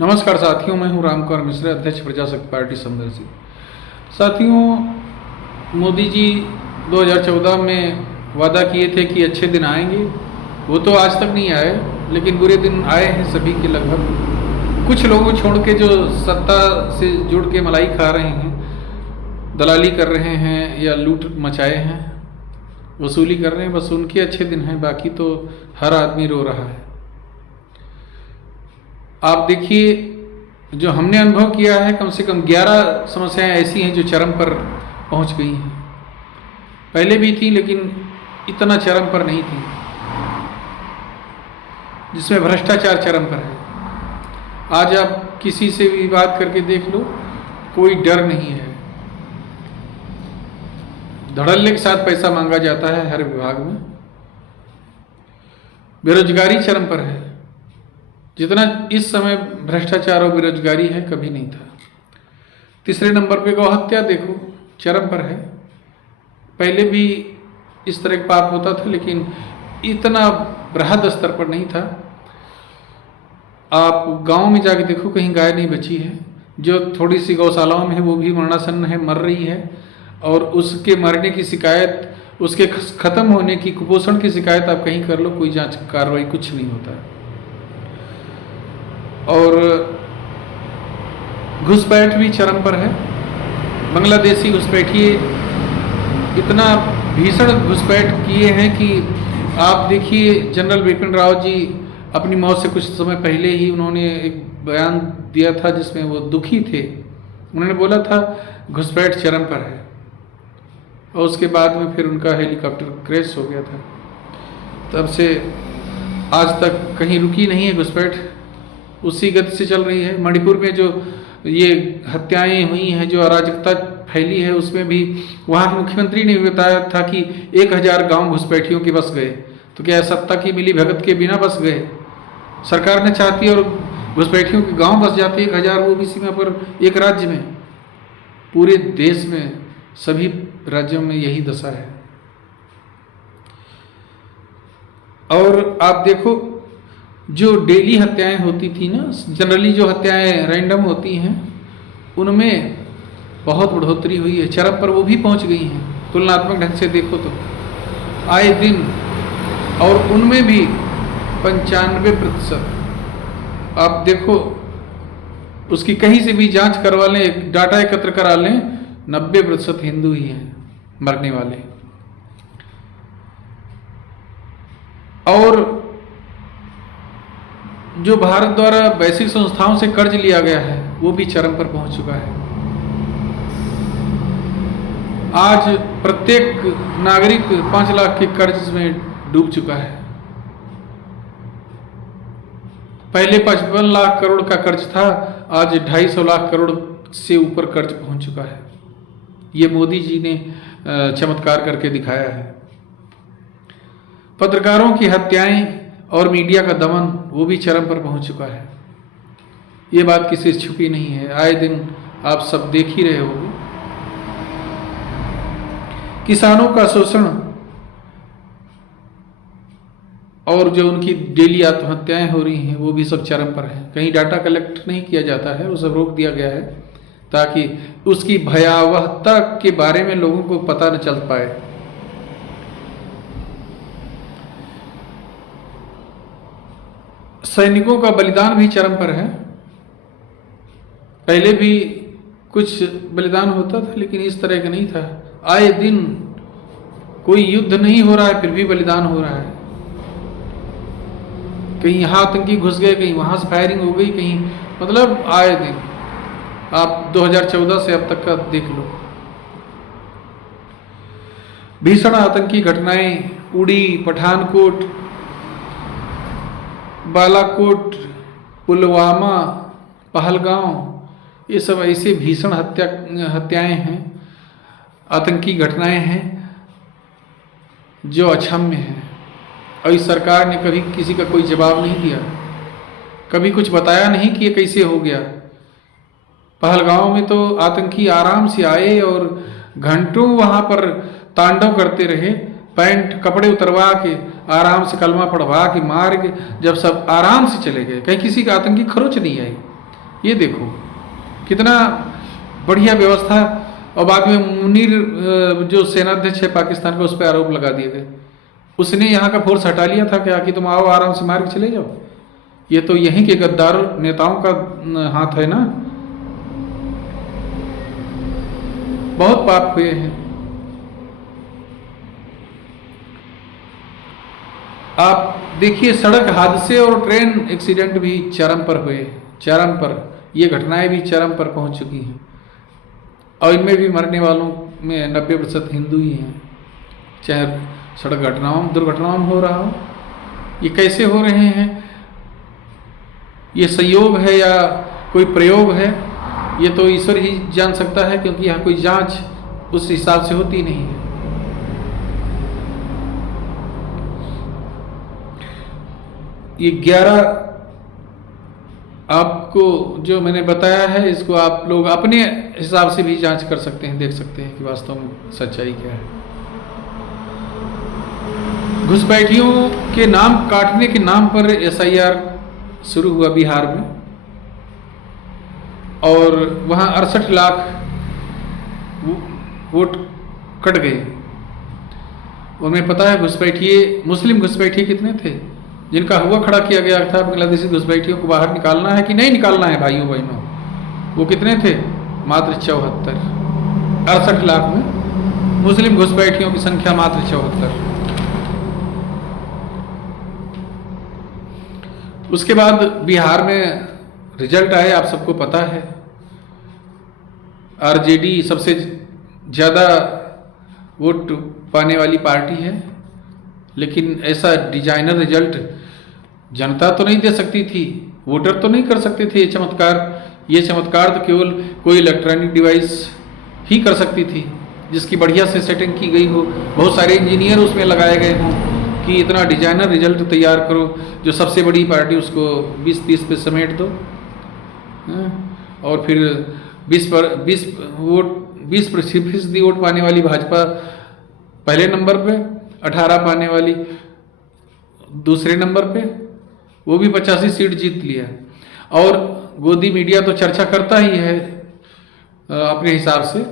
नमस्कार साथियों, मैं हूं रामकुमार मिश्रा, अध्यक्ष प्रजाशक्ति पार्टी समदर्शी। साथियों, मोदी जी 2014 में वादा किए थे कि अच्छे दिन आएंगे। वो तो आज तक नहीं आए, लेकिन बुरे दिन आए हैं सभी के लगभग। कुछ लोगों को छोड़ के जो सत्ता से जुड़ के मलाई खा रहे हैं, दलाली कर रहे हैं या लूट मचाए हैं, वसूली कर रहे हैं, बस उनके अच्छे दिन हैं। बाकी तो हर आदमी रो रहा है। आप देखिए, जो हमने अनुभव किया है, कम से कम 11 समस्याएं ऐसी हैं जो चरम पर पहुंच गई हैं। पहले भी थी, लेकिन इतना चरम पर नहीं थी, जिसमें भ्रष्टाचार चरम पर है। आज आप किसी से भी बात करके देख लो, कोई डर नहीं है। धड़ल्ले के साथ पैसा मांगा जाता है हर विभाग में। बेरोजगारी चरम पर है। जितना इस समय भ्रष्टाचार और बेरोजगारी है, कभी नहीं था। तीसरे नंबर पे गौहत्या देखो, चरम पर है। पहले भी इस तरह का पाप होता था, लेकिन इतना बृहद स्तर पर नहीं था। आप गांव में जाके देखो, कहीं गाय नहीं बची है। जो थोड़ी सी गौशालाओं में है, वो भी मरणासन्न है, मर रही है। और उसके मरने की शिकायत, उसके खत्म होने की, कुपोषण की शिकायत आप कहीं कर लो, कोई जांच कार्रवाई कुछ नहीं होता है। और घुसपैठ भी चरम पर है। बांग्लादेशी घुसपैठिए इतना भीषण घुसपैठ किए हैं कि आप देखिए, जनरल बिपिन रावत जी अपनी मौत से कुछ समय पहले ही उन्होंने एक बयान दिया था, जिसमें वो दुखी थे। उन्होंने बोला था घुसपैठ चरम पर है, और उसके बाद में फिर उनका हेलीकॉप्टर क्रैश हो गया था। तब से आज तक कहीं रुकी नहीं है घुसपैठ, उसी गति से चल रही है। मणिपुर में जो ये हत्याएं हुई हैं, जो अराजकता फैली है, उसमें भी वहाँ के मुख्यमंत्री ने भी बताया था कि 1000 गांव घुसपैठियों के बस गए। तो क्या सत्ता की मिली भगत के बिना बस गए? सरकार ने चाहती और घुसपैठियों के गांव बस जाते 1000, वो भी सीमा पर, एक राज्य में। पूरे देश में सभी राज्यों में यही दशा है। और आप देखो, जो डेली हत्याएं होती थी ना, जनरली जो हत्याएं रैंडम होती हैं, उनमें बहुत बढ़ोतरी हुई है, चरम पर वो भी पहुंच गई हैं। तुलनात्मक ढंग से देखो तो आए दिन, और उनमें भी 95%। आप देखो, उसकी कहीं से भी जांच करवा लें, डाटा एकत्र करा लें, 90% हिंदू ही हैं मरने वाले। और जो भारत द्वारा वैश्विक संस्थाओं से कर्ज लिया गया है, वो भी चरम पर पहुंच चुका है। आज प्रत्येक नागरिक 5 लाख के कर्ज में डूब चुका है। पहले 55 लाख करोड़ का कर्ज था, आज 250 लाख करोड़ से ऊपर कर्ज पहुंच चुका है। ये मोदी जी ने चमत्कार करके दिखाया है। पत्रकारों की हत्याएं और मीडिया का दमन, वो भी चरम पर पहुंच चुका है। ये बात किसी से छुपी नहीं है, आए दिन आप सब देख ही रहे होंगे। किसानों का शोषण और जो उनकी डेली आत्महत्याएं हो रही हैं, वो भी सब चरम पर है। कहीं डाटा कलेक्ट नहीं किया जाता है, वो सब रोक दिया गया है, ताकि उसकी भयावहता के बारे में लोगों को पता न चल पाए। सैनिकों का बलिदान भी चरम पर है। पहले भी कुछ बलिदान होता था, लेकिन इस तरह का नहीं था। आए दिन कोई युद्ध नहीं हो रहा है, फिर भी बलिदान हो रहा है। कहीं यहाँ आतंकी घुस गए, कहीं वहां से फायरिंग हो गई, कहीं, मतलब आए दिन। आप 2014 से अब तक का देख लो, भीषण आतंकी घटनाएं, उड़ी, पठानकोट, बालाकोट, पुलवामा, पहलगांव, ये सब ऐसे भीषण हत्याएं हैं, आतंकी घटनाएं हैं, जो अक्षम्य हैं। और इस सरकार ने कभी किसी का कोई जवाब नहीं दिया, कभी कुछ बताया नहीं कि ये कैसे हो गया। पहलगांव में तो आतंकी आराम से आए और घंटों वहाँ पर तांडव करते रहे, पैंट कपड़े उतरवा के, आराम से कलमा पढ़वा के, मार के, जब सब आराम से चले गए, कहीं किसी का आतंकी खरोच नहीं आई। ये देखो कितना बढ़िया व्यवस्था। और बाद में मुनीर जो सेनाध्यक्ष है पाकिस्तान का, उस पर आरोप लगा दिए गए। उसने यहाँ का फोर्स हटा लिया था क्या कि तुम आओ आराम से मार के चले जाओ। ये तो यहीं के गद्दार नेताओं का हाथ है ना। बहुत पाप हुए हैं। आप देखिए सड़क हादसे और ट्रेन एक्सीडेंट भी चरम पर हुए, चरम पर। ये घटनाएं भी चरम पर पहुंच चुकी हैं और इनमें भी मरने वालों में 90% हिंदू ही हैं, चाहे सड़क घटनाओं दुर्घटनाओं में हो रहा हो। ये कैसे हो रहे हैं? ये संयोग है या कोई प्रयोग है? ये तो ईश्वर ही जान सकता है, क्योंकि यहाँ कोई जांच उस हिसाब से होती नहीं है। ये 11 आपको जो मैंने बताया है, इसको आप लोग अपने हिसाब से भी जांच कर सकते हैं, देख सकते हैं कि वास्तव में सच्चाई क्या है। घुसपैठियों के नाम काटने के नाम पर SIR शुरू हुआ बिहार में, और वहाँ 68 लाख वोट कट गए। उनमें पता है घुसपैठिए, मुस्लिम घुसपैठिए कितने थे जिनका हुआ खड़ा किया गया था बांग्लादेशी घुसपैठियों को बाहर निकालना है कि नहीं निकालना है भाइयों बहनों? वो कितने थे? मात्र 74। 68 लाख में मुस्लिम घुसपैठियों की संख्या मात्र 74। उसके बाद बिहार में रिजल्ट आए, आप सबको पता है। RJD सबसे ज़्यादा वोट पाने वाली पार्टी है, लेकिन ऐसा डिजाइनर रिजल्ट जनता तो नहीं दे सकती थी, वोटर तो नहीं कर सकते थे। ये चमत्कार तो केवल कोई इलेक्ट्रॉनिक डिवाइस ही कर सकती थी, जिसकी बढ़िया से सेटिंग की गई हो, बहुत सारे इंजीनियर उसमें लगाए गए हों कि इतना डिजाइनर रिजल्ट तैयार करो जो सबसे बड़ी पार्टी उसको 20-30 पे समेट दो। और फिर 20% वोट पाने वाली भाजपा पहले नंबर पे, 18 पाने वाली दूसरे नंबर पे, वो भी 85 सीट जीत लिया। और गोदी मीडिया तो चर्चा करता ही है अपने हिसाब से,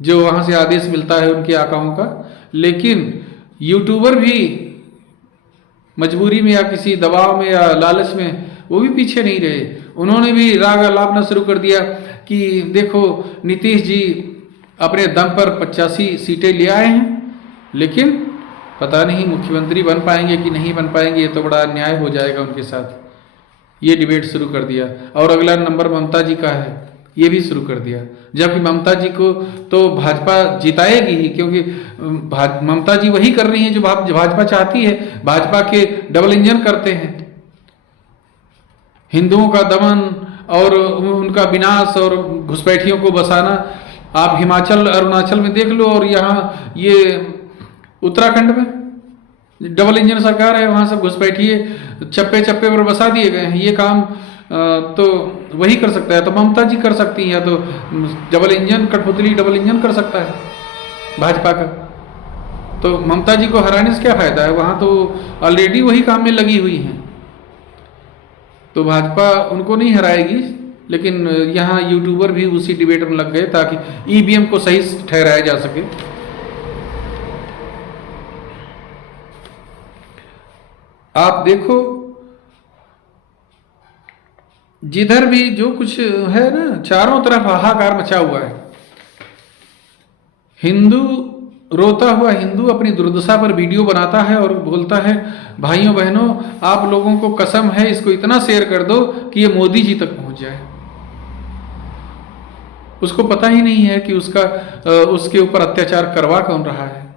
जो वहाँ से आदेश मिलता है उनके आकाओं का। लेकिन यूट्यूबर भी मजबूरी में या किसी दबाव में या लालच में वो भी पीछे नहीं रहे। उन्होंने भी राग अलापना शुरू कर दिया कि देखो नीतीश जी अपने दम पर 85 सीटें ले आए हैं, लेकिन पता नहीं मुख्यमंत्री बन पाएंगे कि नहीं बन पाएंगे, ये तो बड़ा अन्याय हो जाएगा उनके साथ। ये डिबेट शुरू कर दिया। और अगला नंबर ममता जी का है, ये भी शुरू कर दिया। जबकि ममता जी को तो भाजपा जिताएगी ही, क्योंकि ममता जी वही कर रही हैं जो भाजपा चाहती है। भाजपा के डबल इंजन करते हैं, हिंदुओं का दमन और उनका विनाश और घुसपैठियों को बसाना। आप हिमाचल अरुणाचल में देख लो, और यहाँ ये उत्तराखंड में डबल इंजन सरकार है, वहाँ सब घुसपैठिए चप्पे चप्पे पर बसा दिए गए हैं। ये काम तो वही कर सकता है, तो ममता जी कर सकती हैं, या तो डबल इंजन कठपुतली डबल इंजन कर सकता है भाजपा का। तो ममता जी को हराने से क्या फायदा है? वहाँ तो ऑलरेडी वही काम में लगी हुई हैं, तो भाजपा उनको नहीं हराएगी। लेकिन यहाँ यूट्यूबर भी उसी डिबेट में लग गए ताकि EVM को सही ठहराया जा सके। आप देखो जिधर भी जो कुछ है ना, चारों तरफ हाहाकार मचा हुआ है। हिंदू रोता हुआ हिंदू अपनी दुर्दशा पर वीडियो बनाता है और बोलता है भाइयों बहनों आप लोगों को कसम है इसको इतना शेयर कर दो कि ये मोदी जी तक पहुंच जाए। उसको पता ही नहीं है कि उसके ऊपर अत्याचार करवा कौन रहा है,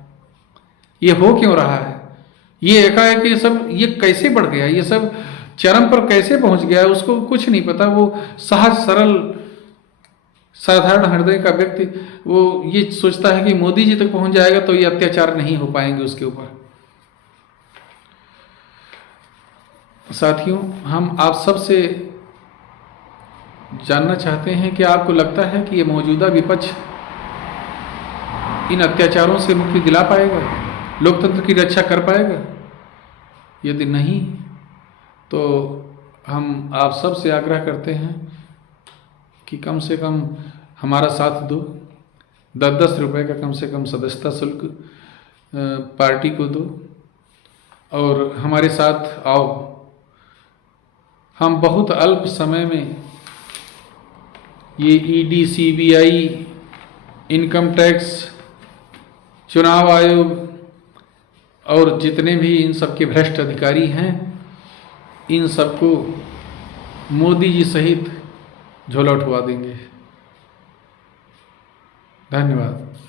ये हो क्यों रहा है, ये एकाएक ये कैसे बढ़ गया, ये सब चरम पर कैसे पहुंच गया है, उसको कुछ नहीं पता। वो सहज सरल साधारण हृदय का व्यक्ति वो ये सोचता है कि मोदी जी तक पहुंच जाएगा तो ये अत्याचार नहीं हो पाएंगे उसके ऊपर। साथियों, हम आप सबसे जानना चाहते हैं कि आपको लगता है कि ये मौजूदा विपक्ष इन अत्याचारों से मुक्ति दिला पाएगा, लोकतंत्र की रक्षा कर पाएगा? यदि नहीं तो हम आप सब से आग्रह करते हैं कि कम से कम हमारा साथ दो, 10-10 रुपये का कम से कम सदस्यता शुल्क पार्टी को दो और हमारे साथ आओ। हम बहुत अल्प समय में ये ईडी, सीबीआई, इनकम टैक्स, चुनाव आयोग और जितने भी इन सब के भ्रष्ट अधिकारी हैं, इन सबको मोदी जी सहित झोला उठवा देंगे। धन्यवाद।